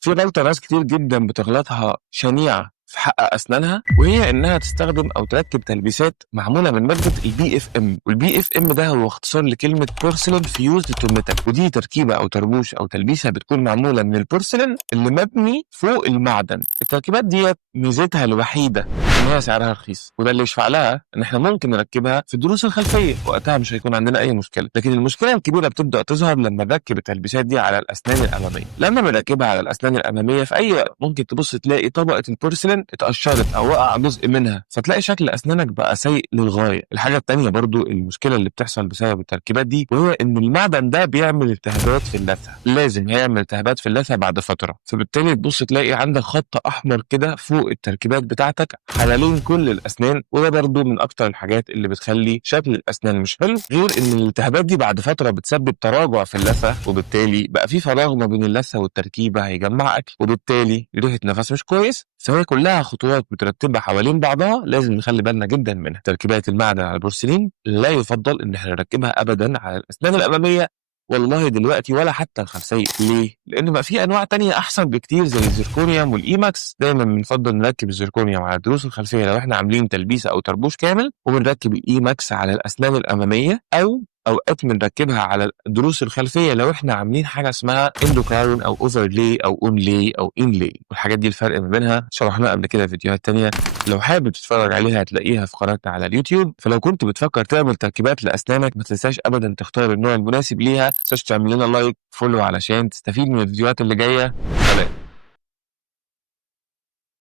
في غلطة ناس كتير جدًا بتغلطها شنيعة في حق أسنانها، وهي إنها تستخدم أو تركب تلبيسات معمولة من مادة الBFM، والBFM ده هو اختصار لكلمة Porcelain Fused to Metal، ودي تركيبة أو طربوش أو تلبيسة بتكون معمولة من البورسلين اللي مبني فوق المعدن. التركيبات ديّة ميزتها الوحيدة إن هي سعرها رخيص، وده اللي يشفع لها إن إحنا ممكن نركبها في الضروس الخلفية، وقتها مش هيكون عندنا أي مشكلة. لكن المشكلة الكبيرة بتبدأ تظهر لما نركب التلبيسات دي على الأسنان الأمامية. لما بنركبها على الأسنان الأمامية في أي وقت ممكن تبص تلاقي طبقة البورسلين اتقشرت أو وقع جزء منها، فتلاقي شكل أسنانك بقى سيء للغاية. الحاجة التانية برضو المشكلة اللي بتحصل بسبب التركيبات دي، وهو إن المعدن ده بيعمل التهابات في اللثة، لازم هيعمل التهابات في اللثة بعد فترة، فبالتالي تبص تلاقي عندك خط أحمر كده فوق التركيبات بتاعتك حوالين كل الأسنان، وده برضو من أكتر الحاجات اللي بتخلي شكل الأسنان مش حلو. غير إن الالتهابات دي بعد فترة بتسبب تراجع في اللثة، وبالتالي بقى في فراغ ما بين اللثة والتركيبة هيجمع أكل، وبالتالي ريحة نفس مش كويس. فهي كلها خطوات مترتبة حوالين بعضها لازم نخلي بالنا جدا منها. تركيبات المعدن على البورسلين لا يفضل إن احنا نركبها أبدا على الأسنان الأمامية، والله دلوقتي ولا حتى الخلفية. ليه؟ لأن بقى في أنواع تانية أحسن بكتير زي الزيركونيوم والإيماكس. دايما بنفضل نركب الزيركونيوم على الضروس الخلفية لو احنا عاملين تلبيسة أو طربوش كامل، وبنركب الإيماكس على الأسنان الأمامية، أو أوقات بنركبها على الضروس الخلفية لو احنا عاملين حاجة اسمها اندوكراون أو اوفرلي أو اونلي أو انلي. والحاجات دي الفرق ما بينها شرحناها قبل كده في فيديوهات تانية، لو حابب تتفرج عليها هتلاقيها في قناتنا على اليوتيوب. فلو كنت بتفكر تعمل تركيبات لأسنانك ما تنساش أبدا تختار النوع المناسب ليها. متنساش تعمل لنا لايك فولو علشان تستفيد من الفيديوهات اللي جاية. سلام.